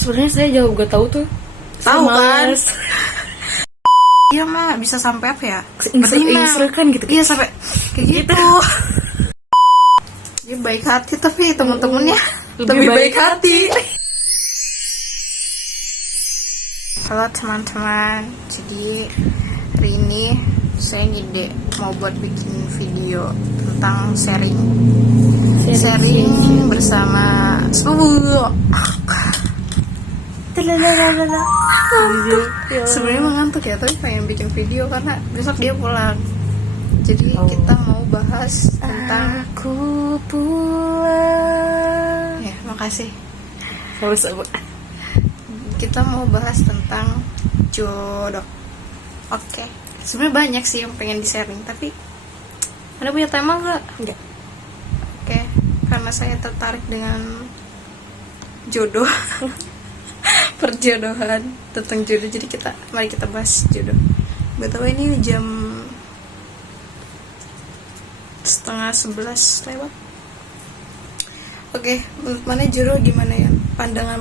Sebenarnya saya jauh gak tahu tuh. Tahu kan? Males. Iya mah bisa sampai apa ya? Kan gitu. Iya sampai kayak gitu. Dia baik hati tapi teman-temannya lebih baik hati. Halo teman-teman, jadi hari ini saya ngide mau buat bikin video tentang sharing bersama sepupu. Sebenarnya mengantuk ya, tapi pengen bikin video karena besok dia pulang. Jadi kita mau bahas tentang aku pulang. Ya, makasih. Sama-sama. Kita mau bahas tentang jodoh. Oke. Sebenarnya banyak sih yang pengen di-sharing, tapi Anda punya tema nggak? Enggak. Oke, karena saya tertarik dengan jodoh. Perjodohan, tentang jodoh. Jadi mari kita bahas jodoh. BTW ini jam 10:30 lewat. Oke, menurut mana jodoh gimana ya? Pandangan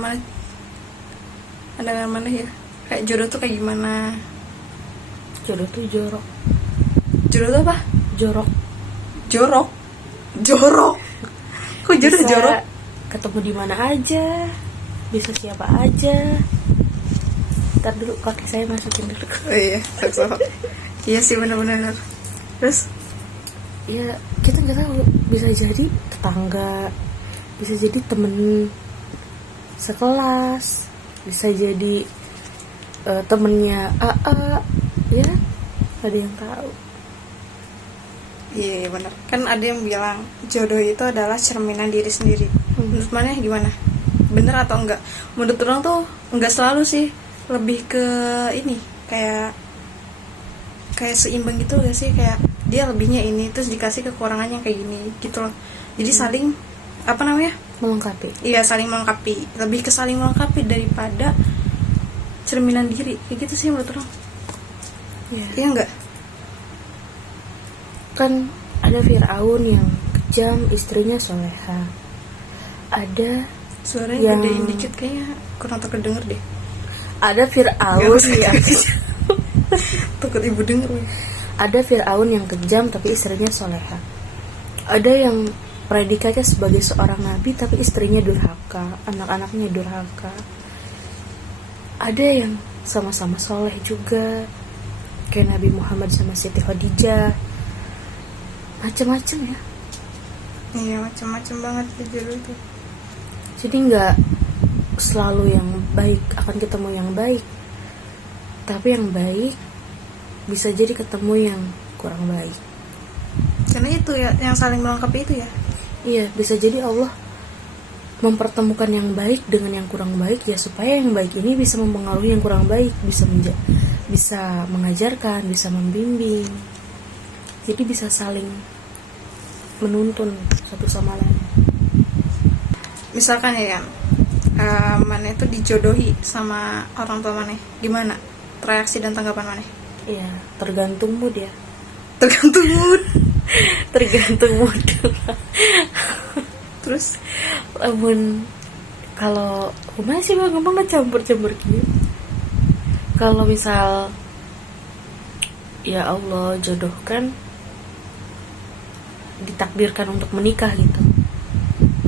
mana ya? Kayak jodoh tuh kayak gimana? Jodoh tuh jorok. Jodoh tuh apa? Jorok. Kok jodoh Bisa jorok? ketemu di mana aja, bisa siapa aja. Ntar dulu kaki saya masukin dulu. Oh iya, so. Iya sih benar-benar. Terus? Ya kita nggak tahu, bisa jadi tetangga, bisa jadi temen sekelas, bisa jadi temennya AA, ya ada yang tahu. Iya benar. Kan ada yang bilang jodoh itu adalah cerminan diri sendiri. Menurut mana gimana? Bener atau enggak? Menurut orang tuh enggak selalu sih. Lebih ke ini kayak seimbang gitu gak sih? Kayak dia lebihnya ini terus dikasih kekurangannya kayak gini gitu loh. Jadi saling apa namanya? Melengkapi. Iya, saling melengkapi. Lebih ke saling melengkapi daripada cerminan diri. Kayak gitu sih menurut orang. Ya. Iya enggak? Kan ada Fir'aun yang kejam, istrinya soleha. Ada Suaranya yang gedein dikit kayaknya kurang terkedenger deh. Ada Fir'aun yang Takut ibu denger. ada Fir'aun yang kejam tapi istrinya soleha. Ada yang predikatnya sebagai seorang nabi tapi istrinya durhaka, anak-anaknya durhaka. Ada yang sama-sama soleh juga, kayak Nabi Muhammad sama Siti Khadijah. Macem-macem ya. Iya, macam-macam banget jodoh itu. Jadi nggak selalu yang baik akan ketemu yang baik, tapi yang baik bisa jadi ketemu yang kurang baik. Karena itu ya yang saling melengkapi itu ya. Iya, bisa jadi Allah mempertemukan yang baik dengan yang kurang baik ya, supaya yang baik ini bisa mempengaruhi yang kurang baik, bisa mengajarkan, bisa membimbing. Jadi bisa saling menuntun satu sama lain. Misalkan ya kan, mana itu dijodohi sama orang tua mana, gimana reaksi dan tanggapan mana? Iya, tergantung mood ya. Tergantung mood. Tergantung mood. Terus kalau rumah sih mah gampang campur-campur gitu. Kalau misal ya Allah jodohkan, ditakdirkan untuk menikah gitu,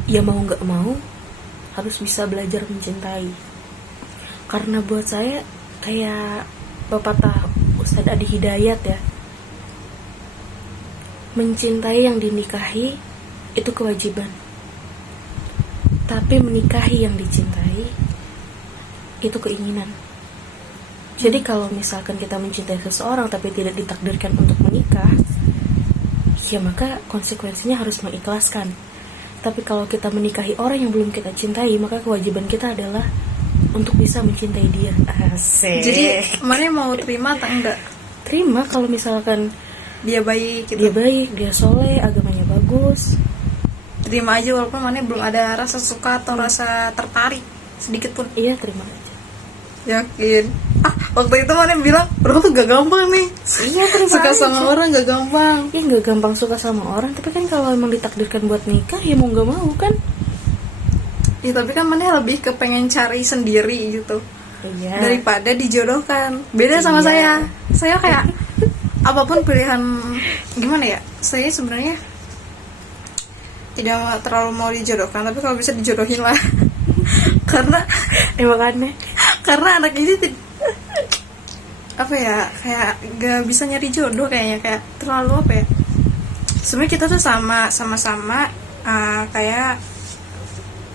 ya mau nggak mau harus bisa belajar mencintai. Karena buat saya kayak pepatah Ustadz Adi Hidayat ya, mencintai yang dinikahi itu kewajiban, tapi menikahi yang dicintai itu keinginan. Jadi kalau misalkan kita mencintai seseorang tapi tidak ditakdirkan untuk menikah, ya maka konsekuensinya harus mengikhlaskan. Tapi kalau kita menikahi orang yang belum kita cintai, maka kewajiban kita adalah untuk bisa mencintai dia. Asik. Jadi mana mau terima atau enggak? Terima kalau misalkan Dia baik gitu. dia baik, dia soleh, agamanya bagus. Terima aja walaupun mana belum ada rasa suka atau rasa tertarik sedikit pun. Iya, terima aja. Yakin? Waktu itu mana bilang orang tuh gak gampang nih. Iya, terima Suka aja. sama orang gak gampang. Ya nggak gampang suka sama orang, tapi kan kalau emang ditakdirkan buat nikah ya mau nggak mau kan. Ya tapi kan mana lebih ke pengen cari sendiri gitu Iya. daripada dijodohkan. Beda sama Iya. saya kayak apapun pilihan, gimana ya, saya sebenarnya tidak terlalu mau dijodohkan, tapi kalau bisa dijodohin lah. karena Emang aneh. karena anak ini apa ya, kayak gak bisa nyari jodoh kayaknya, kayak terlalu apa ya, sebenarnya kita tuh sama-sama kayak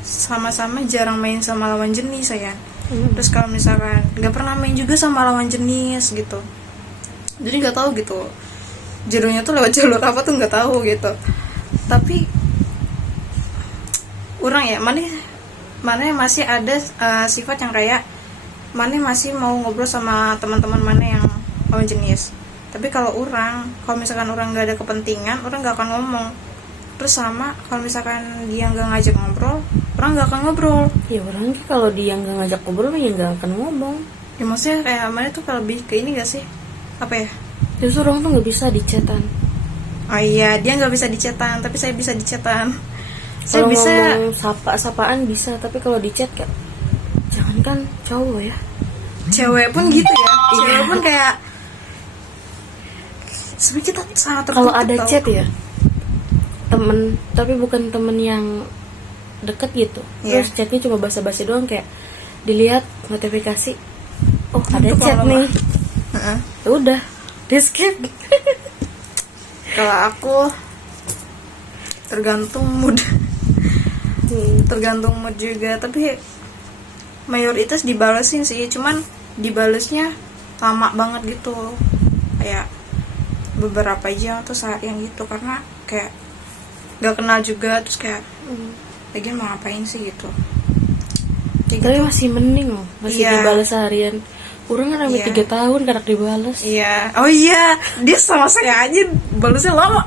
sama-sama jarang main sama lawan jenis ya. Terus kalau misalkan nggak pernah main juga sama lawan jenis gitu, jadi nggak tahu gitu jodohnya tuh lewat jalur apa tuh nggak tahu gitu. Tapi orang ya, mana masih ada sifat yang kayak mana masih mau ngobrol sama teman-teman mana yang lawan jenis. Tapi kalau misalkan orang nggak ada kepentingan, orang nggak akan ngomong. Terus sama kalau misalkan dia nggak ngajak ngobrol, orang nggak akan ngobrol. Ya orang kalau dia nggak ngajak ngobrol ya nggak akan ngomong. Ya maksudnya kayak mana tuh lebih ke ini gak sih, apa ya, Justru orang tuh nggak bisa dicetan. oh iya, dia nggak bisa dicetan tapi saya bisa dicetan. Saya Kalau bisa ngomong sapaan bisa, tapi kalau di chat kan, jangankan cowok ya, cewek pun gitu ya, cewek pun kayak sebenarnya kita sangat tertutup. kalau ada tau. chat ya temen, tapi bukan temen yang deket gitu. Iya. Terus chatnya cuma basa-basi doang, kayak dilihat notifikasi, oh ada Itu chat kalau nih, Heeh. ya udah di skip. Kalau aku tergantung mood juga, tapi mayoritas dibalesin sih, cuman dibalesnya lama banget gitu, kayak beberapa jam atau seharian gitu, karena kayak gak kenal juga, terus kayak lagian mau ngapain sih gitu. Kayak Tapi gitu. masih mending loh, masih Iya. dibales seharian. Orang kan sampai Iya. 3 tahun karena dibales. Iya, oh iya, dia sama saya aja balesnya lama.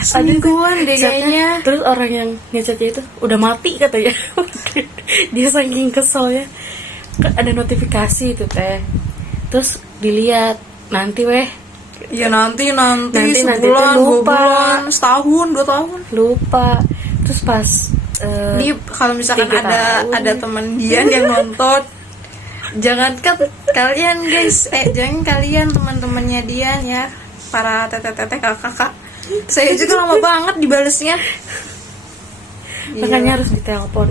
Semingguan deh Chatnya, kayaknya. terus orang yang ngechatnya itu udah mati katanya. Dia saking keselnya, kan ada notifikasi itu teh, terus dilihat nanti Ya nanti Nanti sebulan, tuh 2 lupa. bulan, setahun, 2 tahun. lupa. Terus pas Ini kalau misalkan 3 tahun. ada teman Dian yang nonton, jangan kalian teman-temannya Dian ya, para teteh-teteh kakak-kakak. Saya juga lama banget dibalesnya. makanya harus ditelepon.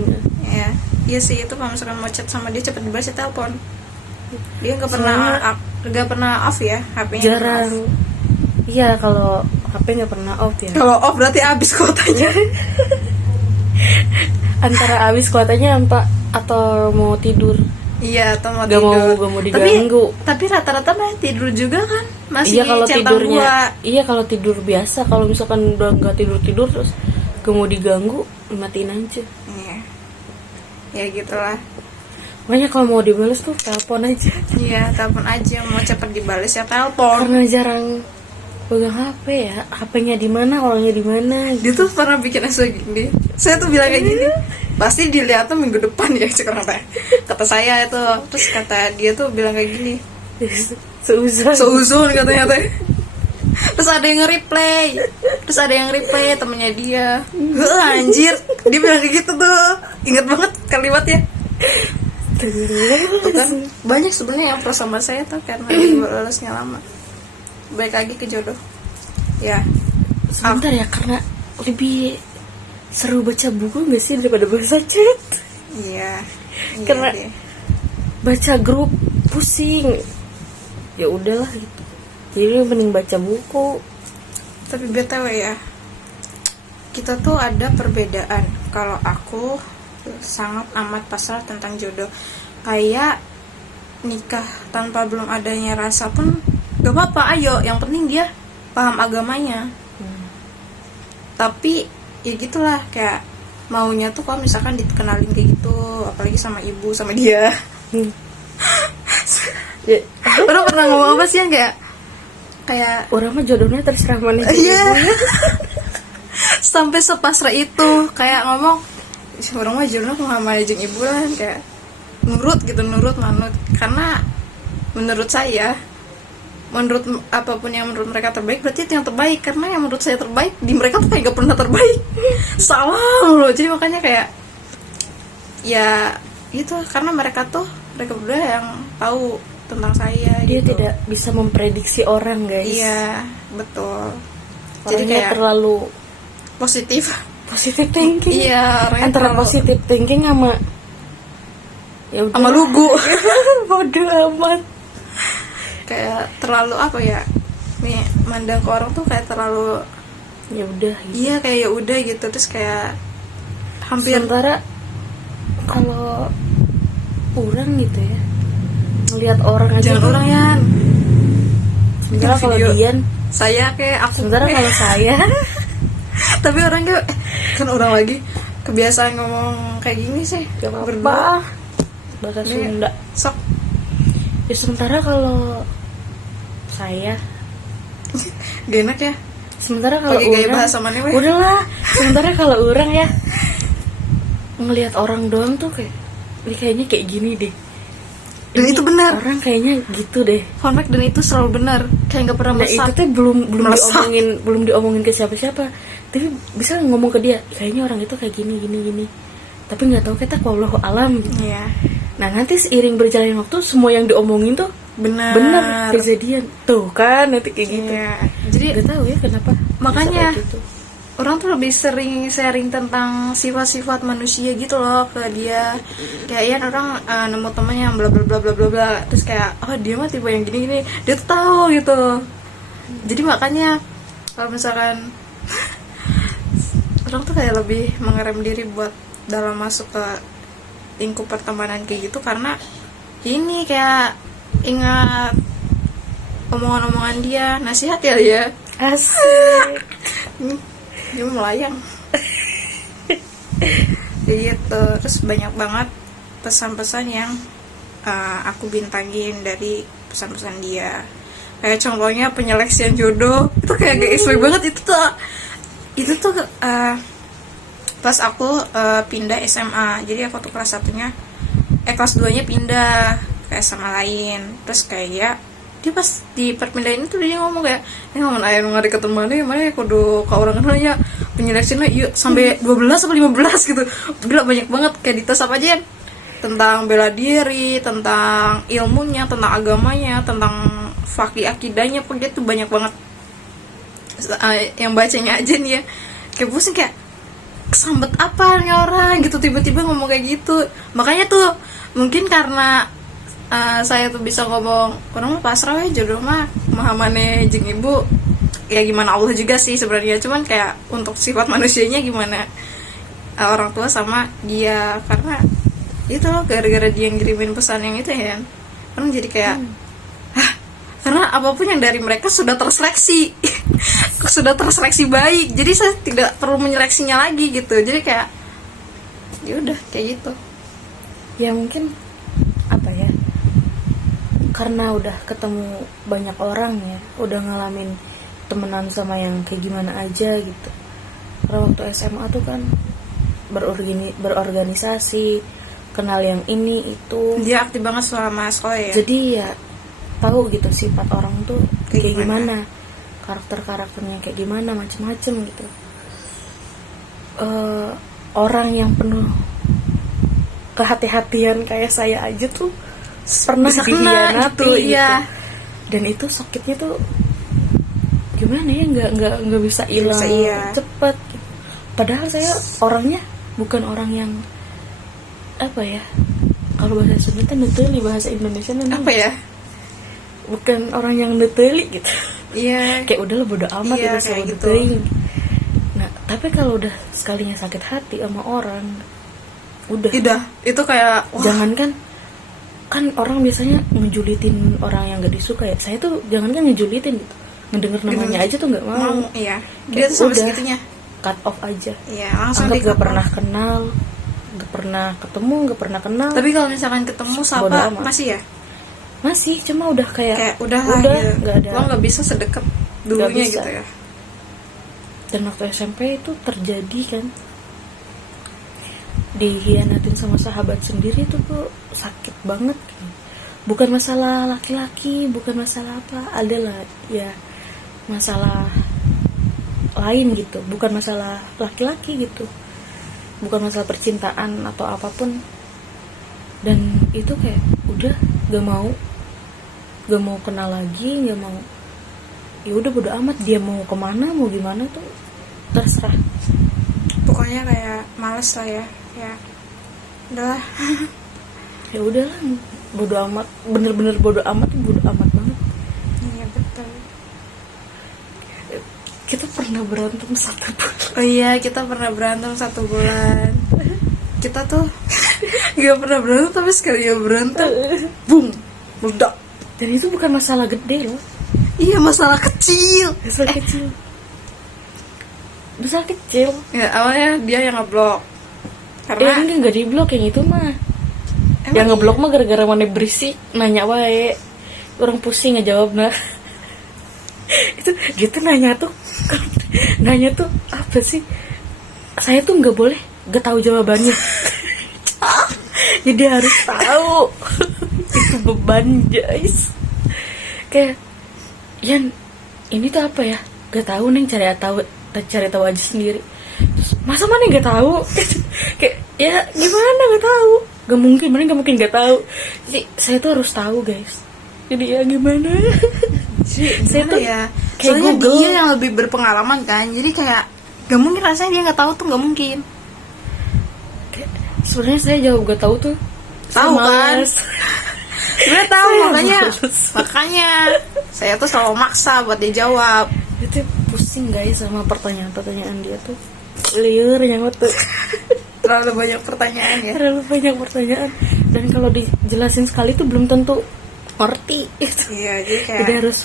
Ya, iya sih, itu kalau misalkan mau chat sama dia cepet dibalas ya telepon. Dia nggak pernah off ya HP-nya. Jarang. Iya, kalau HP nggak pernah off ya. Kalau off berarti habis kuotanya. Antara habis kuotanya atau mau tidur. Iya, atau mau Gak tidur. mau diganggu. Tapi rata-rata mah tidur juga kan. Masih Iya kalau centang tidurnya, dua. iya kalau tidur biasa. Kalau misalkan udah nggak tidur terus gak mau diganggu, matiin aja. Iya. Ya gitulah. Makanya kalau mau dibales tuh telepon aja. Iya, telepon aja, mau cepet dibales ya telepon. Karena jarang pegang HP ya. HP-nya di mana, orangnya di mana. Dia tuh pernah bikin SW gini. Saya tuh bilang kayak gini, pasti dilihatnya minggu depan ya sekarang teh. Kata saya itu, terus kata dia tuh bilang kayak gini, seuzon katanya teh. Terus ada yang nge-replay, temennya dia. Anjir, dia bilang kayak gitu tuh. Ingat banget kalimatnya. Tuh kan, banyak sebenarnya yang pro sama saya tuh karena dibalesnya lama. Balik lagi ke jodoh. Ya, Sebentar ya, karena lebih seru baca buku gak sih daripada baca chat? iya. Karena deh. baca grup pusing. Ya udahlah gitu. Jadi mending baca buku. Tapi BTW ya, kita tuh ada perbedaan. Kalau aku sangat amat pasrah tentang jodoh. Kayak nikah tanpa belum adanya rasa pun gak apa-apa, ayo. Yang penting dia paham agamanya. Tapi ya gitulah, kayak maunya tuh kalau misalkan dikenalin kayak gitu, apalagi sama ibu, sama dia. Ya, Orang pernah ngomong apa sih yang kayak orang mah jodohnya terserah mana. iya. Sampai sepasrah itu, kayak ngomong orang mah jodoh sama jeung ibu lah, kayak nurut manut. Karena menurut saya, menurut apapun yang menurut mereka terbaik berarti itu yang terbaik, karena yang menurut saya terbaik di mereka tuh kayak gak pernah terbaik. Salah loh. Jadi makanya kayak ya itu karena mereka berdua yang tahu tentang saya Dia gitu. tidak bisa memprediksi orang, guys. Iya, betul. Jadi Jadi kayak terlalu positif. positive thinking. Iya, orangnya Antara terlalu- positive thinking sama ya udah sama lugu. bodoh amat. Kayak terlalu apa ya? Nih, mandang ke orang tuh kayak terlalu Ya udah gitu. iya kayak ya udah gitu, terus kayak hampir Sementara kalau orang gitu ya ngelihat orang aja jangan tuh- orang ya. sementara bikin kalau video. Dian, Saya kayak aku sementara kayak- kalau saya tapi orang kayak kan orang lagi kebiasaan ngomong kayak gini sih. gak Berdua. apa-apa bahasa Ini- Sunda. Sok. Ya sementara kalau saya, Gak enak ya. sementara kalau Pakai gaya orang, bahasa mana, weh? udahlah. Sementara kalau orang ya ngelihat orang doang tuh kayak, ini kayaknya kayak gini deh. Dan Ini itu benar. Orang kayaknya gitu deh. Fun fact, dan itu selalu benar. Kayak nggak pernah Nah itu mesat. tuh belum Melesat. diomongin ke siapa-siapa, tapi bisa ngomong ke dia kayaknya orang itu kayak gini gini gini, tapi nggak tahu kita wallahu alam gitu. Iya. Nah nanti seiring berjalannya waktu semua yang diomongin tuh Benar. benar kejadian tuh kan, nanti kayak gitu. Iya. Jadi Gak tahu ya kenapa bisa Makanya. kayak gitu. orang tuh lebih sering sharing tentang sifat-sifat manusia gitu loh ke dia. Kayak ya orang nemu temannya yang bla bla bla bla bla bla, terus kayak oh dia mah tipe yang gini gini, dia tuh tahu gitu. Jadi makanya kalau misalkan orang tuh kayak lebih mengerem diri buat dalam masuk ke lingkup pertemanan kayak gitu, karena ini kayak ingat omongan-omongan dia, nasihat ya dia. Asik. Dia melayang. Gitu. Terus banyak banget pesan-pesan yang aku bintangin dari pesan-pesan dia. Kayak contohnya penyeleksian jodoh, itu kayak gak sesuai banget. Itu tuh pas aku pindah SMA. Jadi aku tuh kelas 1-nya kelas 2-nya pindah ke SMA lain. Terus kayak dia pas di perpindahan itu dia ngomong kayak ini ngomong ayah nggak deket mana ya kudu ke orang kenanya penyeleksinya yuk sampai 12 atau 15 gitu. Gila banyak banget, kayak dites apa aja tentang bela diri, tentang ilmunya, tentang agamanya, tentang fakih akidahnya, pokoknya tuh banyak banget. Yang bacanya aja nih ya kayak pusing, kayak kesambet apa nih orang gitu tiba-tiba ngomong kayak gitu. Makanya tuh mungkin karena saya tuh bisa ngomong orang mah pasrah ya jodoh mah mahamane jeung ibu, ya gimana Allah juga sih sebenarnya, cuman kayak untuk sifat manusianya gimana orang tua sama dia, karena itu loh gara-gara dia ngirimin pesan yang itu ya kan jadi kayak karena apapun yang dari mereka sudah terseleksi sudah terseleksi baik, jadi saya tidak perlu menyeleksinya lagi gitu. Jadi kayak ya udah kayak gitu. Ya mungkin apa ya, karena udah ketemu banyak orang ya, udah ngalamin temenan sama yang kayak gimana aja gitu. Karena waktu SMA tuh kan berorganisasi, kenal yang ini itu, Dia aktif banget selama sekolah ya. jadi ya tahu gitu sifat orang tuh Kayak kayak gimana. gimana, karakternya kayak gimana, macem-macem gitu. Orang yang penuh kehati-hatian kayak saya aja tuh pernah Bisa kena dikhianati gitu, iya. dan itu sakitnya tuh gimana ya, nggak bisa hilang Bisa, iya. cepet gitu. Padahal saya orangnya bukan orang yang apa ya, kalau bahasa Sunda tuh neuteli, bahasa Indonesia namanya Apa ya? bukan orang yang neuteli gitu. Iya. Kayak udahlah bodo amat Iya, gitu kayak sama gitu. teuing. Nah tapi kalau udah sekalinya sakit hati sama orang, udah Itu kayak wah, jangankan kan orang biasanya ngejulitin orang yang gak disuka ya, saya tuh jangankan ngejulitin gitu, ngedenger namanya aja tuh nggak mau, mau iya. Kayak Dia tuh sampai udah. segitunya. cut off aja, Iya, langsung anggap gak di-cut pernah off. kenal, gak pernah ketemu, gak pernah kenal. Tapi kalau misalkan ketemu Bodo sapa amat. masih ya? Masih cuma udah kayak Udah lah udah gitu. nggak ada. Lo nggak bisa sedekat dulunya bisa. gitu ya. Dan waktu SMP itu terjadi kan, dihianatin sama sahabat sendiri tuh sakit banget kan. Bukan masalah laki-laki, bukan masalah apa, adalah ya masalah lain gitu, bukan masalah laki-laki gitu. bukan masalah percintaan atau apapun. Dan itu kayak udah gak mau kenal lagi, gak mau, ya udah bodo amat dia mau kemana mau gimana tuh terserah. Pokoknya kayak males lah ya, ya udahlah. Ya udahlah, bodo amat, bener-bener bodo amat banget. Iya betul. Kita pernah berantem 1 bulan. Oh iya, kita pernah berantem 1 bulan. Kita tuh nggak pernah berantem, tapi sekali ya berantem, boom, meledak. Dan itu bukan masalah gede loh. Iya, masalah kecil. Masalah kecil. Ya awalnya dia yang ngeblok. Karena Enggak di blok yang itu mah. emang Yang iya? ngeblok mah gara-gara mana berisik, nanya wae. Orang pusing ngejawab nah. Itu gitu nanya tuh apa sih? Saya tuh nggak boleh gak tahu jawabannya. Jadi harus tahu. Itu beban guys. Kayak Yan, ini tuh apa ya? Gak tahu nih, cari tahu aja sendiri. Terus masa mana nggak tahu? Kayak ya gimana nggak tahu? Gak mungkin nggak tahu. Jadi saya tuh harus tahu guys. Jadi ya gimana? Saya Gimana tuh ya? kayak Soalnya Google. dia yang lebih berpengalaman kan, jadi kayak gak mungkin rasanya dia nggak tahu tuh, nggak mungkin. Sebenarnya saya jawab gak tahu tuh. Tahu Saya kan? males. Sebenarnya tahu, Saya makanya males. saya tuh selalu maksa buat dia jawab. Itu pusing guys sama pertanyaan dia tuh. Liur nyawa tuh. Terlalu banyak pertanyaan ya. Terlalu banyak pertanyaan. Dan kalau dijelasin sekali tuh belum tentu ngerti. Iya, jadi kayak Jadi harus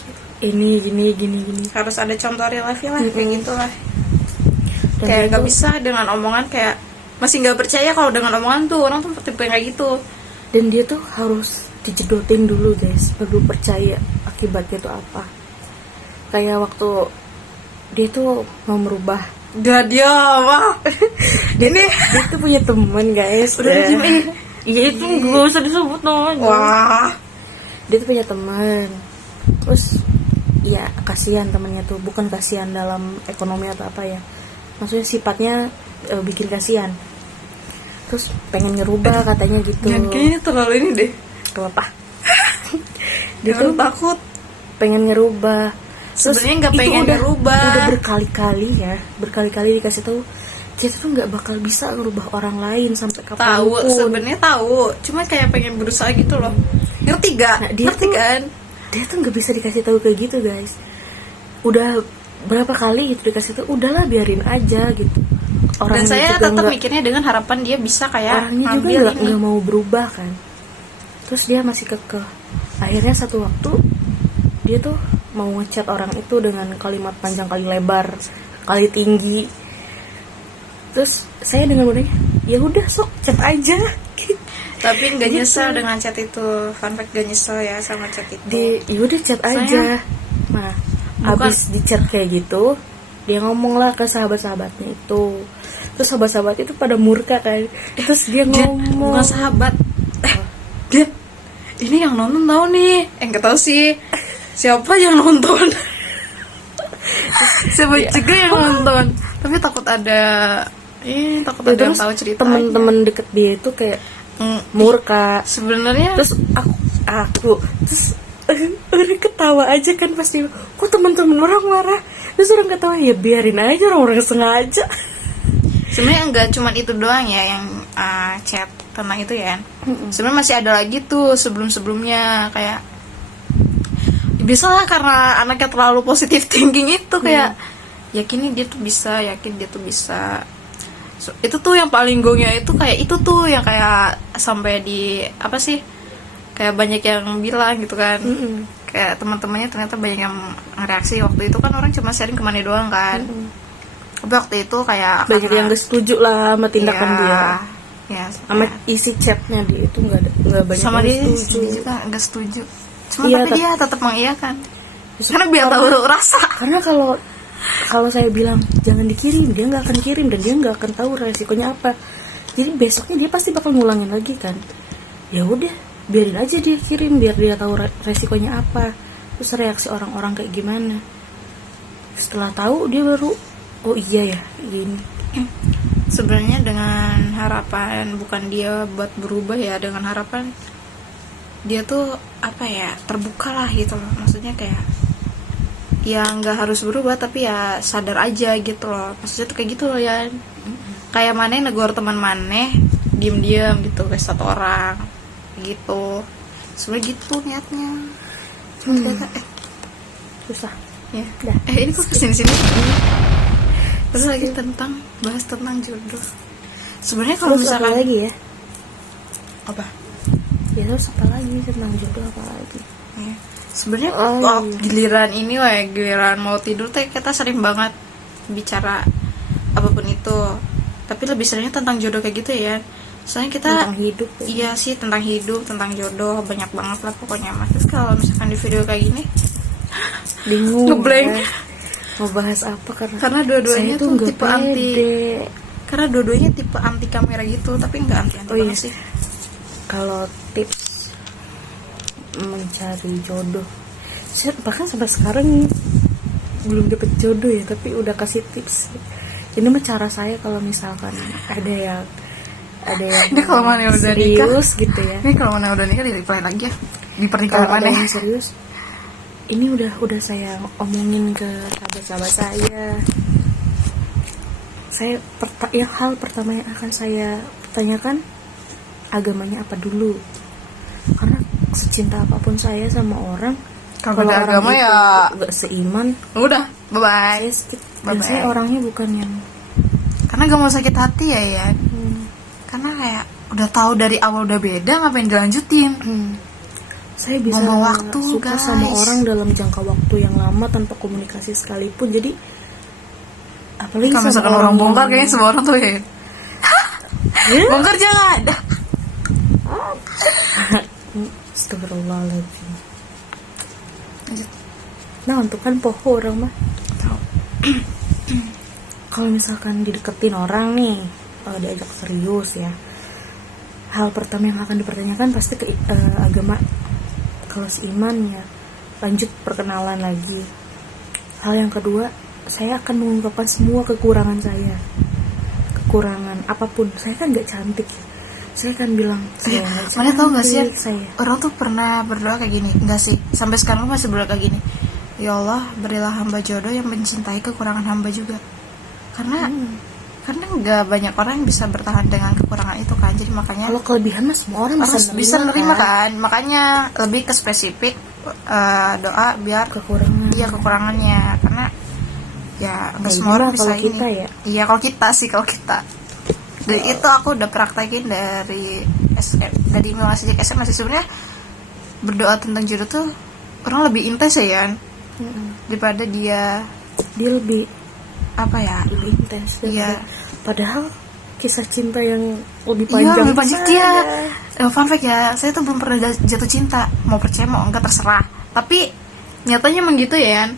ini gini. harus ada contoh real life lah, kayak gitulah. Dan Kayak dia nggak tuh- bisa dengan omongan, kayak masih nggak percaya kalau dengan omongan tuh orang tuh tipe kayak gitu. Dan dia tuh harus dijedotin dulu guys, baru percaya akibatnya tuh apa. Kayak waktu dia tuh mau merubah. Udah dia wah. Dia tuh punya teman guys. Udah diem, Iya itu gak usah disebut namanya. Wah. Dia tuh punya teman. Terus ya kasihan temennya tuh, bukan kasihan dalam ekonomi atau apa ya. Maksudnya sifatnya bikin kasihan. Terus pengen ngerubah katanya gitu. Dan kayaknya terlalu ini deh. Gak apa-apa. Dia Terlalu tuh takut. pengen ngerubah. Terus Sebenarnya nggak itu pengen ngerubah. Udah berkali-kali dikasih tahu dia tuh nggak bakal bisa ngerubah orang lain sampai Tahu, kapanpun. sebenarnya tahu. Cuma kayak pengen berusaha gitu loh. Ngerti gak? Nah, dia Ngerti tuh- kan? Dia tuh nggak bisa dikasih tahu kayak gitu guys. Udah berapa kali gitu dikasih tahu, udahlah biarin aja gitu. Dan saya juga tetap nggak- mikirnya dengan harapan dia bisa kayak orangnya juga ngambil ini. nggak mau berubah kan. Terus dia masih kekeh. Akhirnya satu waktu dia tuh mau ngechat orang itu dengan kalimat panjang kali lebar kali tinggi. Terus saya dengan mudahnya, ya udah sok chat aja. Tapi nggak Gitu. nyesel dengan chat itu. Fun fact, gak nyesel ya sama chat itu. Ya udah chat aja. Nah, Bukan- abis di chat kayak gitu, dia ngomong lah ke sahabat-sahabatnya itu. Terus sahabat-sahabat itu pada murka kan. Terus dia Dia ngomong, bukan sahabat. Dia ini yang nonton tahu nih. Nggak tahu sih siapa yang nonton. Siapa juga yang nonton. Tapi takut ada takut ada yang terus tahu cerita. temen-temen deket dia itu kayak murka. Sebenarnya Terus aku terus orang ketawa aja kan pasti. Kok teman-teman orang marah? Terus orang ketawa, ya biarin aja, orang sengaja. sebenarnya enggak cuma itu doang ya yang chat tentang itu ya. Sebenarnya masih ada lagi tuh sebelum-sebelumnya, kayak biasalah karena anaknya terlalu positive thinking itu kayak yakin dia tuh bisa. So, itu tuh yang paling gongnya itu kayak itu tuh yang kayak sampai di apa sih, kayak banyak yang bilang gitu kan. Kayak teman-temannya ternyata banyak yang ngereaksi. Waktu itu kan orang cuma sharing kemana doang kan. Tapi waktu itu kayak Banyak yang gak setuju lah sama tindakan dia. Ya, Sama isi chatnya dia itu nggak banyak sama yang dia setuju. juga nggak setuju. Cuma Iya, tapi dia tetap mengiyakan. Karena biar tahu rasa. Karena kalau saya bilang jangan dikirim, dia nggak akan kirim dan dia nggak akan tahu resikonya apa. Jadi besoknya dia pasti bakal ngulangin lagi kan. Ya udah, biarin aja dia kirim biar dia tahu resikonya apa. Terus reaksi orang-orang kayak gimana. Setelah tahu dia baru, oh iya ya gini. sebenarnya dengan harapan bukan dia buat berubah ya, dengan harapan dia tuh apa ya, terbuka lah gitu loh, maksudnya kayak ya nggak harus berubah tapi ya sadar aja gitu loh, maksudnya tuh kayak gitu loh ya. Kayak mana negor teman mana diem-diem gitu kayak satu orang gitu, sebenarnya gitu niatnya. Cuma ternyata Susah. ya Dah. ini kok kesini-sini terus lagi bahas tentang jodoh. Sebenarnya kalau Terus apa misalkan lagi ya? apa Ya terus apa lagi tentang jodoh apa lagi? ya, sebenarnya Oh, giliran ini giliran mau tidur teh kita sering banget bicara apapun itu, tapi lebih seringnya tentang jodoh kayak gitu ya. Soalnya kita Tentang hidup ya. iya sih, tentang hidup, tentang jodoh, banyak banget lah pokoknya mas. Terus kalau misalkan di video kayak gini Bingung ngeblank ya. Mau bahas apa karena dua-duanya saya tuh nggak tipe anti, pede. karena dua-duanya tipe anti kamera gitu, tapi nggak anti Oh, iya. banget sih. Kalau tips mencari jodoh, saya bahkan sampai sekarang belum dapet jodoh ya, tapi udah kasih tips. Ini mah cara saya kalau misalkan ada yang Ini kalau mana udah nikah, serius gitu ya. ini kalau mana udah nikah di reply lagi ya di pernikahan Kalau ada mana yang serius, ini udah saya omongin ke sahabat-sahabat saya. Hal pertama yang akan saya tanyakan, agamanya apa dulu. Karena secinta apapun saya sama orang, kalau beda orang agama itu ya gak seiman, udah bye bye, saya skip. Bye-bye. Dan saya orangnya bukan yang karena gak mau sakit hati ya. Karena kayak udah tahu dari awal udah beda, ngapain dilanjutin. Saya bisa Buang waktu, suka guys. sama orang dalam jangka waktu yang lama tanpa komunikasi sekalipun. Jadi apalagi Kalau sama misalkan orang yang- bongkar kayaknya semua orang tuh ya Ya? bongkar jangan. Astagfirullahaladzim. Lanjut. Nah untuk kan poho orang mah. Tahu. Kalau misalkan dideketin orang nih, diajak serius ya, hal pertama yang akan dipertanyakan pasti ke agama. Kalau seiman ya lanjut perkenalan lagi. Hal yang kedua, saya akan mengungkapkan semua kekurangan saya, kekurangan apapun. Saya kan nggak cantik, saya kan bilang saya nggak cantik. Mana tau gak sih saya orang tuh pernah berdoa kayak gini, enggak sih, sampai sekarang masih berdoa kayak gini, ya Allah berilah hamba jodoh yang mencintai kekurangan hamba juga. Karena nggak banyak orang yang bisa bertahan dengan kekurangan itu kan, jadi makanya kalau kelebihan mah semua orang bisa nerima kan, makanya lebih ke spesifik doa biar kekurangan. iya kekurangannya, karena ya nggak Kayak semua orang gimana bisa kalau ini. kita ya? Iya kalau kita dan itu aku udah praktekin dari dari mulai sejak SMA sih. Sebenarnya berdoa tentang jodoh tuh orang lebih intens ya daripada dia lebih apa ya, lebih intens daripada- Iya. padahal kisah cinta yang lebih iya panjang lebih panjang saya. dia. Fun fact ya, saya tuh belum pernah jatuh cinta, mau percaya mau enggak terserah, tapi nyatanya emang gitu ya kan.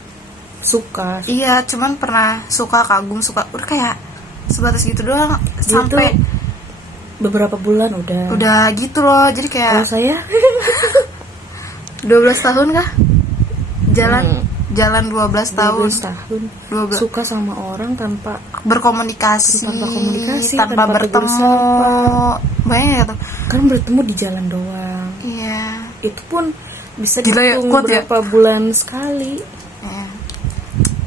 Suka Iya, cuman pernah suka, kagum, suka, udah kayak sebatas gitu doang. Dia Sampai tuh beberapa bulan udah gitu loh. Jadi kalau kayak saya 12 tahun kah? Jalan 12 tahun 12 tahun 12 suka sama orang tanpa berkomunikasi, Tanpa komunikasi, tanpa tanpa tegur bertemu. sapa. Banyak gitu. kan bertemu di jalan doang, Iya. itu pun bisa Gila ya, dihitung kuat ya. berapa bulan sekali. Iya.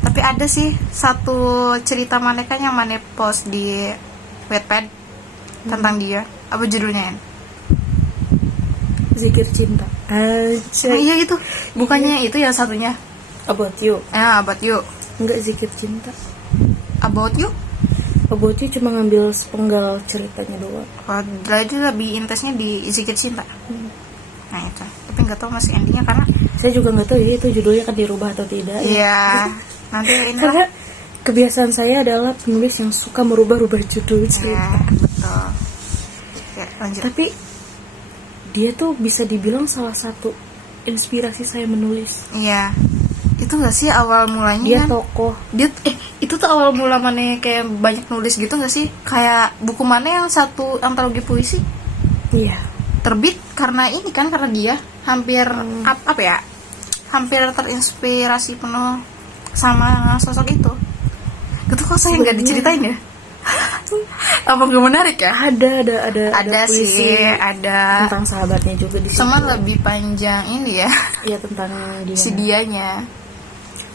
Tapi ada sih satu cerita Mane kan yang Mane post di Wattpad tentang dia. Apa judulnya? Zikir cinta aja. Iya itu. Bukannya itu ya satunya. About you, About you. enggak zikir cinta. About you. About you cuma ngambil sepenggal ceritanya doang. Kalau itu lebih intensnya di Zikir Cinta. Nah itu. Tapi nggak tahu masih endingnya karena Saya juga nggak tahu ya itu judulnya akan dirubah atau tidak. iya nanti ini lah. Karena kebiasaan saya adalah penulis yang suka merubah-rubah judul Ya, cerita. betul. Ya, lanjut. Tapi dia tuh bisa dibilang salah satu inspirasi saya menulis. Iya. Itu nggak sih awal mulanya Dia kan? tokoh. Dia itu tuh awal mula mana kayak banyak nulis gitu nggak sih? Kayak buku mana yang satu antologi puisi Iya. terbit karena ini kan, karena dia hampir apa ya? Hampir terinspirasi penuh sama sosok itu. Gitu kok saya nggak Sebenarnya- diceritain ya? Apa nggak menarik ya? Ada puisi sih, ada. tentang sahabatnya juga di situ. Cuma lebih panjang ini ya, Ya tentang dia. si dianya.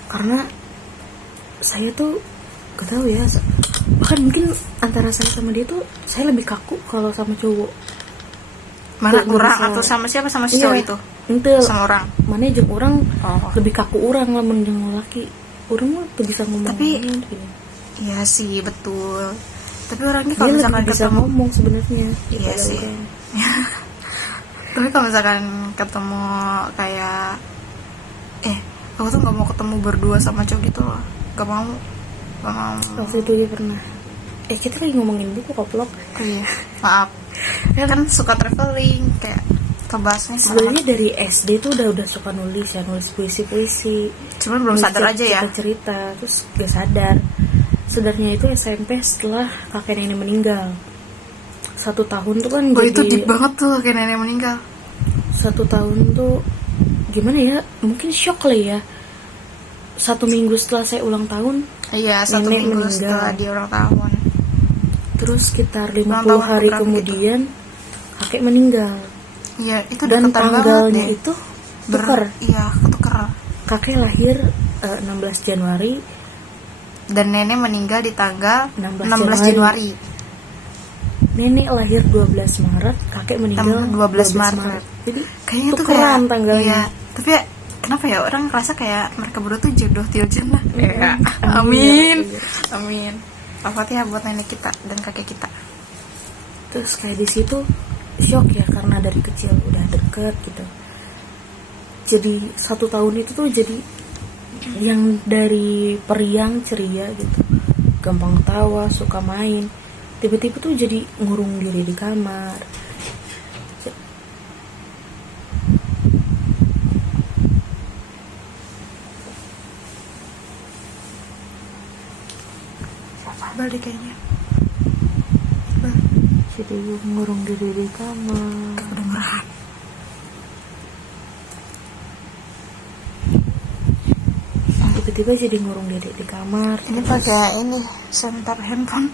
Karena saya tuh gak tahu ya, bahkan mungkin antara saya sama dia tuh saya lebih kaku kalau sama cowok. Mana Nggak orang bisa. atau sama siapa, sama si Iya, cowok itu? ente Sama orang. mana jeung orang Oh. lebih kaku orang lah menjeng laki. Orang mah tuh bisa ngomong. Tapi- gini. Iya sih, betul. Tapi orangnya Dia kalau lebih misalkan bisa ketemu, ngomong sebenarnya. Iya daripada sih. orang. tapi kalau misalkan ketemu kayak aku tuh nggak mau ketemu berdua sama cowok gitu loh, nggak mau. Waktu itu dia pernah. Kita lagi ngomongin buku koplok. Oh iya, maaf. Ya kan suka traveling, kayak kebahasnya Sebenarnya dari SD tuh udah suka nulis ya, nulis puisi. Cuman belum sadar aja ya. Cerita terus gak sadar. Sadarnya itu SMP setelah kakek nenek meninggal. 1 tahun tuh kan Oh jadi itu deep banget tuh kayak nenek meninggal. 1 tahun tuh gimana ya? Mungkin shock kali ya. 1 minggu setelah saya ulang tahun, Iya, 1 Nenek minggu meninggal. setelah dia ulang tahun. terus sekitar Ulang 50 tahun hari keberapa kemudian kakek meninggal. Iya, itu Dan deketan banget tanggalnya deh. itu tuker. Iya, ketuker. Kakek lahir 16 Januari, Dan nenek meninggal di tanggal 16 16 Januari. nenek lahir 12 Maret, kakek meninggal 12 Maret. Jadi Kayaknya tuh tukeran kayak tanggalnya. Iya, tapi ya, kenapa ya orang ngerasa kayak mereka berdua tuh jodoh tiul jannah. Iya. Amin. Amin. Al-Fatihah buat nenek kita dan kakek kita. Terus kayak di situ shock ya, karena dari kecil udah deket gitu. Jadi 1 tahun itu tuh jadi yang dari periang ceria gitu, gampang tawa, suka main, tiba-tiba tuh jadi ngurung diri di kamar. Balik kayaknya. Jadi ngurung diri di kamar. Kedengeran. Tiba-tiba jadi ngurung diri di kamar. Ini terus- pakai ini senter handphone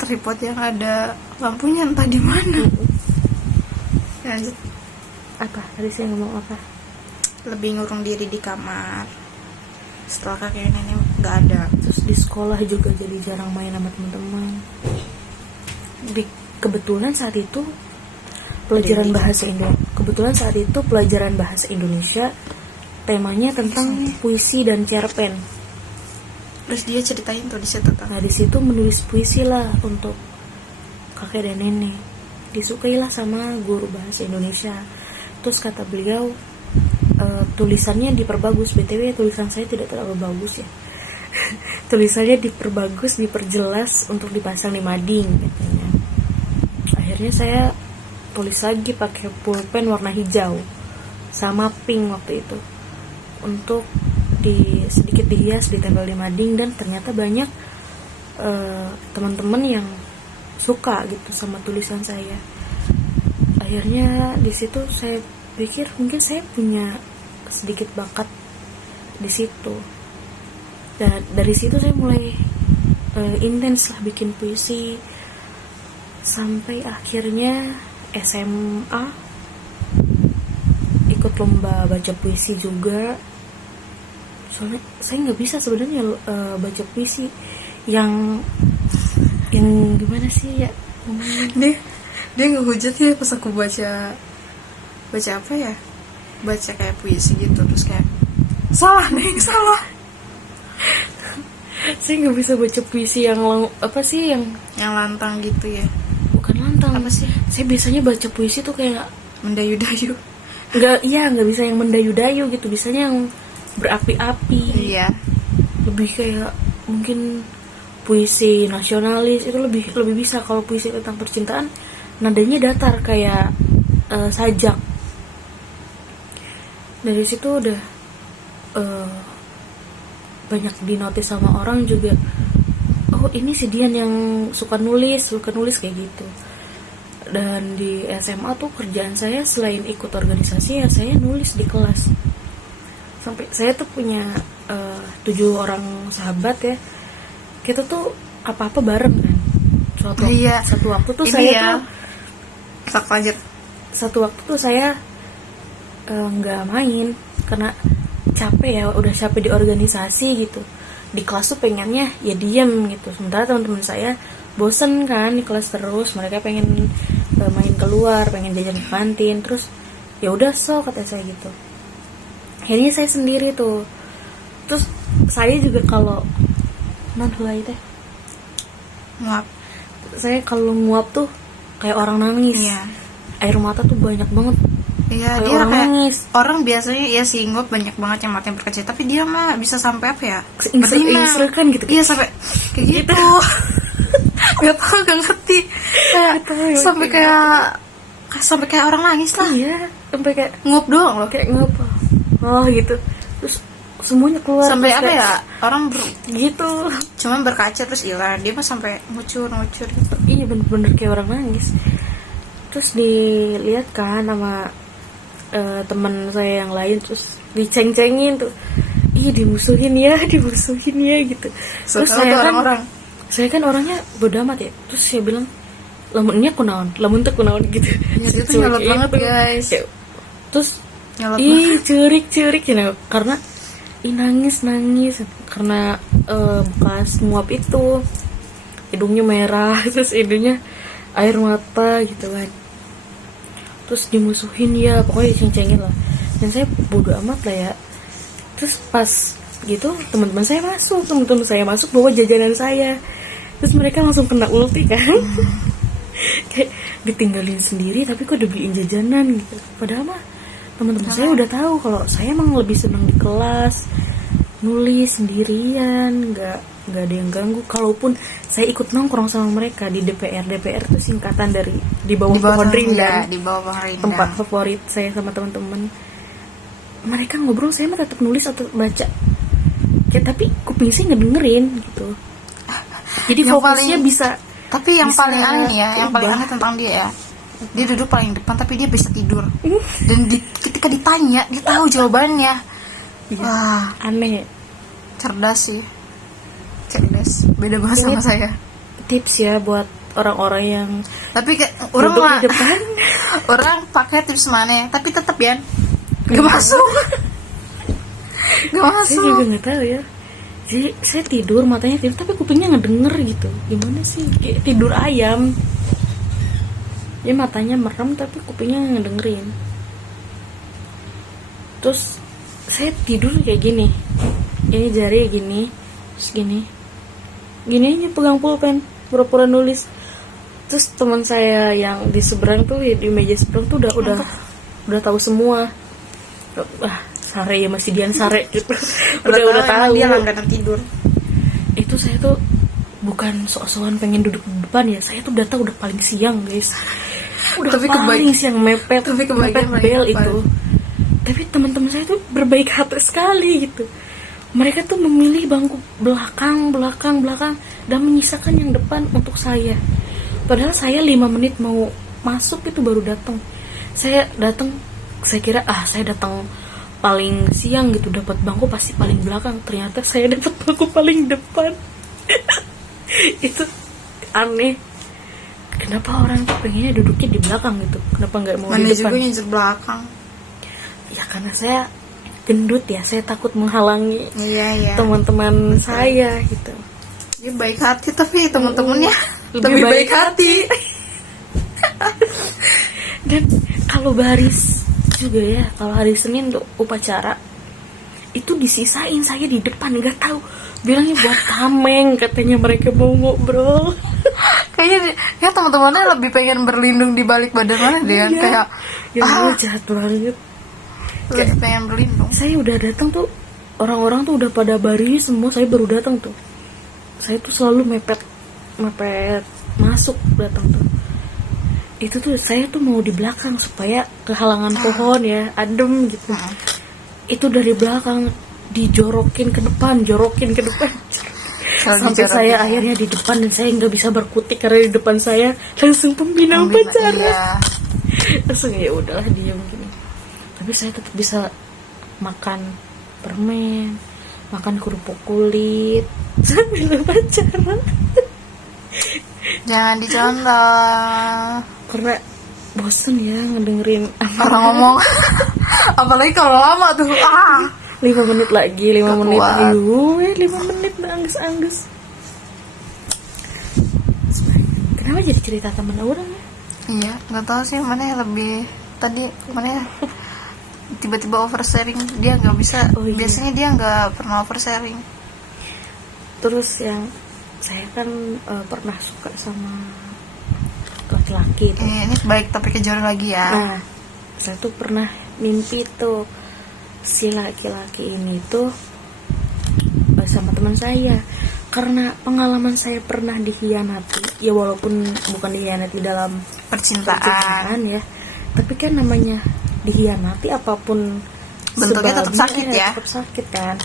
tripod yang ada lampunya entah di mana. Lanjut. apa? Tadi saya ngomong apa? Lebih ngurung diri di kamar. Setelah kakek nenek nggak ada. Terus di sekolah juga jadi jarang main sama teman-teman. Kebetulan saat itu pelajaran bahasa Indonesia. Kebetulan saat itu pelajaran bahasa Indonesia temanya tentang puisi dan cerpen. Terus dia ceritain tuh di situ tuh. Nah di situ menulis puisi lah untuk kakek dan nenek. Disukailah sama guru bahasa Indonesia. Terus kata beliau, tulisannya diperbagus. BTW tulisan saya tidak terlalu bagus ya. Tulisannya diperbagus, diperjelas untuk dipasang di mading katanya. Akhirnya saya tulis lagi pakai pulpen warna hijau sama pink waktu itu, untuk sedikit dihias, ditempel di mading. Dan ternyata banyak teman-teman yang suka gitu sama tulisan saya. Akhirnya di situ saya pikir mungkin saya punya sedikit bakat di situ. Dan dari situ saya mulai intens lah bikin puisi, sampai akhirnya SMA ikut lomba baca puisi juga. Soalnya saya nggak bisa sebenarnya baca puisi yang gimana sih ya ngomongnya. Dia ngehujat ya pas aku baca apa ya, baca kayak puisi gitu, terus kayak salah nih, salah. Saya nggak bisa baca puisi yang apa sih, yang lantang gitu ya. bukan lantang. Apa sih? Saya biasanya baca puisi tuh kayak Mendayu-dayu. nggak bisa yang mendayu-dayu gitu, bisanya yang berapi-api. Iya. Lebih kayak mungkin puisi nasionalis itu lebih bisa. Kalau puisi tentang percintaan nadanya datar kayak sajak. Dari situ udah banyak dinotis sama orang juga. Oh ini si Dian yang suka nulis kayak gitu. Dan di SMA tuh kerjaan saya selain ikut organisasi ya saya nulis di kelas. Sampai saya tuh punya 7 orang sahabat ya. Kita tuh apa-apa bareng kan. Iya. Satu waktu tuh Ini saya ya, tuh tak lanjut. satu waktu tuh saya nggak main karena capek ya, udah capek di organisasi gitu. Di kelas tuh pengennya ya diem gitu, sementara teman-teman saya bosen kan di kelas terus, mereka pengen main keluar, pengen jajan ke kantin. Terus ya udah, kata saya gitu. Akhirnya saya sendiri tuh. Terus saya juga kalau non hulai teh, Maaf. saya kalau nguap tuh kayak orang nangis. Iya. Air mata tuh banyak banget. Iya, Kayak dia orang kayak nangis. orang biasanya ya sih nguap banyak banget yang matanya berkaca, tapi dia mah bisa sampai apa ya? Seingsek-ingsekan gitu. Iya, sampai kayak gitu. Gak tau, gak ngerti. Kayak tahu, sampai kayak orang nangis lah. Iya, sampai kayak Nguap doang loh. kayak ngapa. Oh gitu. Terus semuanya keluar. Sampai terus apa kayak ya? Orang gitu. cuman berkaca terus hilang. Dia mah sampai ngucur gitu. Iya, bener-bener kayak orang nangis. Terus dilihat kan sama teman saya yang lain, terus diceng-cengin tuh, ih dimusuhin ya gitu. Terus saya kan orangnya bodo amat ya. Terus saya bilang, lamunnya kunaon gitu. Ya, dia tuh nyolot banget guys. Terus Nyolot ih cerik you, karena nangis karena bekas nguap itu, hidungnya merah, terus hidungnya air mata gitu kan. Terus dimusuhin ya, pokoknya diceng-cengin lah. Dan saya bodo amat lah ya. Terus pas gitu teman-teman saya masuk bawa jajanan saya. Terus mereka langsung kena ulti kan. Kayak ditinggalin sendiri tapi kok dibeliin jajanan gitu. Padahal mah teman-teman saya udah tahu kalau saya emang lebih senang di kelas, nulis sendirian, nggak ada yang ganggu. Kalaupun saya ikut nongkrong sama mereka di DPR itu singkatan dari di bawah pohon rindang, di bawah pohon rindang, tempat favorit saya sama teman-teman. Mereka ngobrol, saya mah tetap nulis atau baca kayak, tapi kuping saya ngedengerin gitu. Jadi yang fokusnya paling, bisa. tapi yang bisa paling aneh ya, yang paling berubah. aneh tentang dia ya, dia duduk paling depan tapi dia bisa tidur. Dan ketika ditanya dia tahu jawabannya. Iya, Wah, aneh. cerdas sih, cerdas, beda banget sama saya. Tips ya buat orang-orang yang Tapi orang duduk mah di depan. orang pakai tips mana, tapi tetap ya gak masuk. Gak Saya masuk. juga nggak tahu ya. Jadi saya tidur, matanya tidur tapi kupingnya ngedenger gitu. Gimana sih? Kayak tidur ayam. Ya matanya merem tapi kupingnya ngedengerin. Terus saya tidur kayak gini. Ini jari gini, terus gini aja pegang pulpen, pura-pura nulis. Terus teman saya yang di seberang tuh, di meja seberang tuh udah tahu semua. Sare ya, masih Dian Sare gitu. udah tahu dia langganan tidur. Itu saya tuh bukan sok-sokan pengen duduk di depan ya, saya tuh udah paling siang guys. Tapi paling siang mepet bel itu. Tapi teman-teman saya tuh berbaik hati sekali gitu. Mereka tuh memilih bangku belakang dan menyisakan yang depan untuk saya. Padahal saya 5 menit mau masuk itu baru datang. Saya kira saya datang paling siang gitu, dapat bangku pasti paling belakang. Ternyata saya dapat bangku paling depan. Itu aneh. Kenapa orang tuh pengennya duduknya di belakang gitu? Kenapa nggak mau Mana di depan? juga nyinjek belakang. Ya karena saya gendut ya, saya takut menghalangi Iya. teman-teman saya gitu. Dia baik hati tapi teman-temannya Lebih lebih baik baik hati. Dan kalau baris juga ya, kalau hari Senin tuh upacara itu disisain saya di depan, nggak tahu bilangnya buat tameng, katanya mereka mau ngobrol. Kayaknya ya teman-temannya lebih pengen berlindung di balik badan mana dia Iya. kayak Ya jahat banget. lebih pengen berlindung. Saya udah datang tuh, orang-orang tuh udah pada baris semua, saya baru datang tuh. Saya tuh selalu mepet masuk datang tuh. Itu tuh saya tuh mau di belakang supaya kehalangan pohon ya, adem gitu. Itu dari belakang dijorokin ke depan. Sampai saya akhirnya di depan dan saya nggak bisa berkutik karena di depan saya langsung pembina upacara. Iya. Langsung ya udahlah diam gini. Tapi saya tetap bisa makan permen, makan kerupuk kulit sambil upacara. Jangan dicontoh. Karena bosen ya ngedengerin Orang ngomong. Apalagi kalau lama tuh. 5 menit lagi, 5 Gak menit. kuat. Aduh, 5 menit udah anggus-anggus. Kenapa jadi cerita temen orang ya? Iya, nggak tahu sih mana yang lebih tadi mana ya, tiba-tiba oversharing. Dia nggak bisa. Oh, iya. Biasanya dia nggak pernah oversharing. Terus yang saya kan pernah suka sama laki-laki tuh. Ini baik topiknya jauh lagi ya. Nah, saya tuh pernah mimpi tuh si laki-laki ini tuh sama teman saya. Karena pengalaman saya pernah dikhianati, ya walaupun bukan dikhianati dalam percintaan ya, tapi kan namanya dikhianati apapun Bentuknya tetap sebabnya, sakit ya. tetap sakit kan.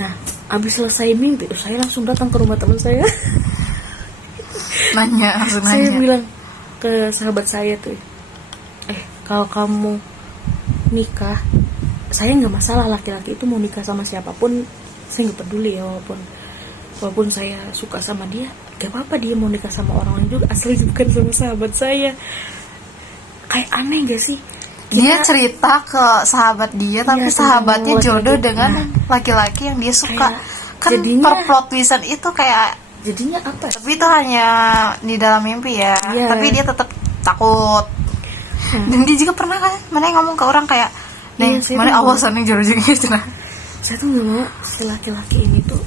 Nah, abis selesai mimpi, saya langsung datang ke rumah teman saya. Langsung Saya nanya. bilang ke sahabat saya tuh, kalau kamu nikah, saya nggak masalah laki-laki itu mau nikah sama siapapun, saya nggak peduli ya, walaupun saya suka sama dia, gak apa-apa dia mau nikah sama orang lain juga, asli bukan sama sahabat saya. Kayak aneh gak sih? Dia cerita ke sahabat dia, tapi Iya, sahabatnya tentang jodoh laki-laki. dengan Nah, laki-laki yang dia suka. kayak Kan jadinya- per plot twistan itu kayak, jadinya apa ya? tapi itu hanya di dalam mimpi ya. Iya. Tapi dia tetap takut. Dan dia juga pernah kan, mana yang ngomong ke orang kayak, Iya, "Neng, saya mana tuh awasan yang jodoh-jodoh gitu nah." Saya tuh nggak mau si laki-laki ini tuh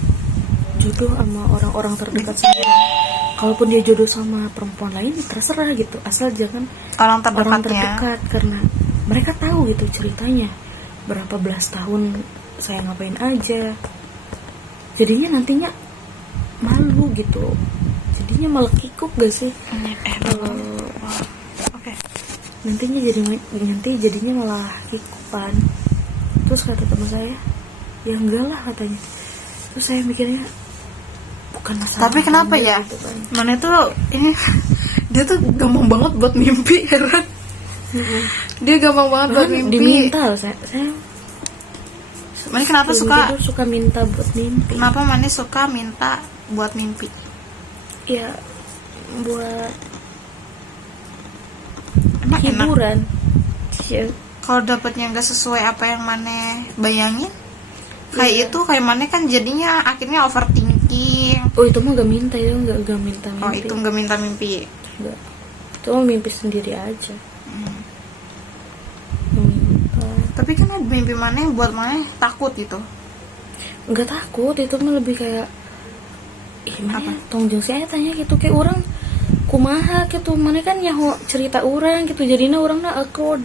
jodoh sama orang-orang terdekat saya. Kalaupun dia jodoh sama perempuan lain, ya terserah gitu, asal jangan Orang orang terdekatnya. terdekat, karena mereka tahu gitu ceritanya berapa belas tahun saya ngapain aja. Jadinya nantinya malu gitu, jadinya malah kikuk gak sih? Oke. Nanti jadinya malah kikupan. Terus kata teman saya, ya enggak lah katanya. Terus saya mikirnya bukan masalah. Tapi kenapa hamil ya? gitu kan. Mana tuh ini dia tuh gampang banget buat mimpi, heran. Dia gampang banget buat Bahkan mimpi. diminta loh, saya Mana kenapa suka minta buat mimpi. Kenapa Mane suka minta buat mimpi? Ya buat Emang enak. hiburan. Ya, Kalau dapatnya nggak sesuai apa yang Mane bayangin, kayak itu kayak Mane kan jadinya akhirnya overthinking. oh itu mah gak minta ya, gak minta mimpi. Oh itu nggak minta mimpi. Enggak. Itu mah mimpi sendiri aja. Minta. Tapi kan ada mimpi Mane yang buat Mane takut gitu. Enggak takut, itu mah lebih kayak mana Apa? tong jeung saya tanya gitu kayak orang kumaha gitu, mana kan nyaho cerita orang gitu, jadinya orangnya awkward.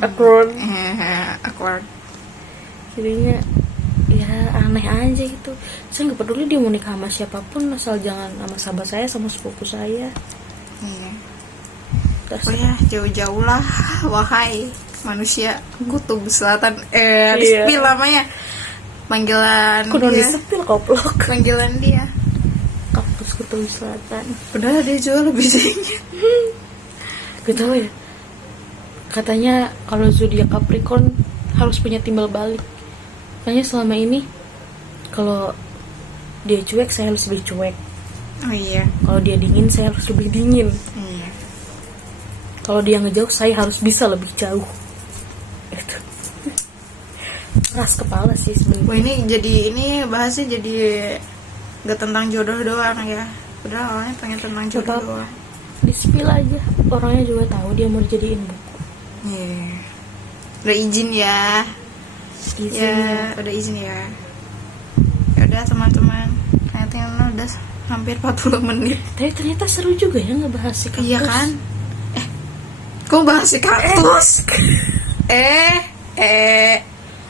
Awkward. Jadinya ya aneh aja gitu. Saya nggak peduli dia mau nikah sama siapapun, asal jangan sama sahabat saya, sama sepupu saya. Iya. Terus Oh ya, jauh-jauh lah, wahai manusia kutub selatan. Iya. Di-spill namanya. Panggilan kudu dia. disepil koplok. Panggilan dia. Kaktus Kutub Selatan. Padahal dia jauh lebih tinggi. Gak tau ya. Katanya kalau zodiak Capricorn harus punya timbal balik. Kayaknya selama ini kalau dia cuek, saya harus lebih cuek. Oh iya. Kalau dia dingin, saya harus lebih dingin. Iya. Kalau dia ngejauh, saya harus bisa lebih jauh. Itu keras kepala sih Wah sebenarnya. ini bahasnya jadi gak tentang jodoh doang ya. Udah awalnya pengen tentang jodoh Gak apa-apa. doang. Di spill aja. Orangnya juga tahu dia mau dijadiin buku. Iya. Udah izin ya. Izin Ya, udah izin ya. Ya udah teman-teman. Ternyata udah hampir 40 menit. Tapi ternyata seru juga ya ngebahas si kaktus. Iya kan? Kok bahas si kaktus?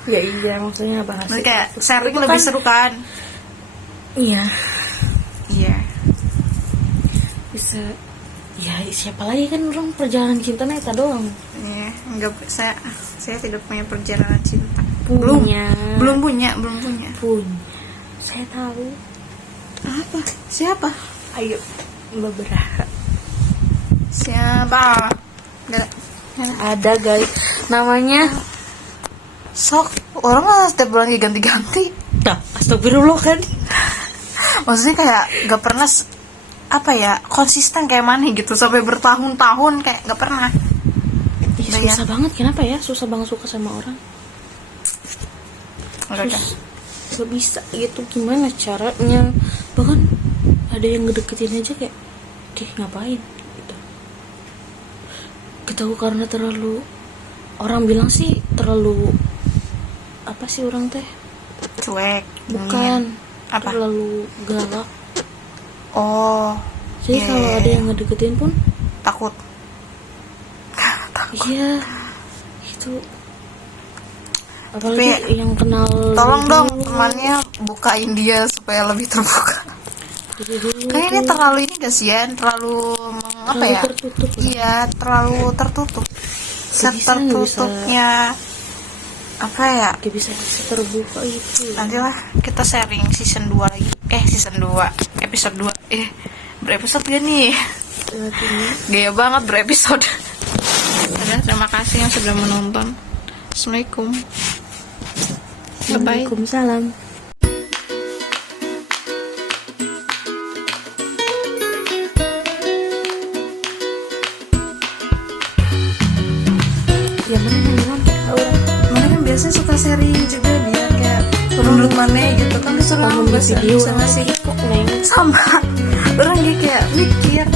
Ya iya, maksudnya bahas si Maksudnya kayak kaktus. sharing Itu lebih kan- seru kan? Iya. Iya. Bisa. Ya siapa lagi kan orang perjalanan cinta neta doang. Iya, enggak saya tidak punya perjalanan cinta. Punya. Belum punya. Punya. Saya tahu. Apa? Siapa? Ayo beberapa. Siapa? Enggak. Ada guys. Namanya. Sok, orang mah setiap bulan ganti-ganti. Nah, astagfirullah kan. Maksudnya kayak gak pernah apa ya, konsisten kayak mana gitu sampai bertahun-tahun kayak nggak pernah. Ih, susah banget, kenapa ya susah banget suka sama orang? Gak bisa gitu, gimana caranya? Bahkan ada yang ngedeketin aja kayak ngapain gitu. Ketahu karena terlalu, orang bilang sih terlalu apa sih orang teh, cuek, bukan apa, terlalu galak. oh Jadi kalau ada yang ngedeketin pun takut. iya itu. Apalagi yang kenal Tolong dulu. dong temannya bukain dia supaya lebih terbuka. Kayak ini terlalu ini kasihan, terlalu apa ya? Tertutup. Iya, terlalu tertutup. Tertutupnya apa ya? Gak bisa terbuka itu. Nantilah kita sharing season 2 lagi. Season 2, episode 2. Berepisode gak nih? Gaya banget berepisode. Terima kasih yang sudah menonton. Assalamualaikum. Bye-bye. Waalaikumsalam. Ya mana yang bilang orang Mana kan biasanya suka sharing juga dia kayak menurut mana gitu kan, disuruh video bisa ngasih kok neng sama orang dia kayak mikir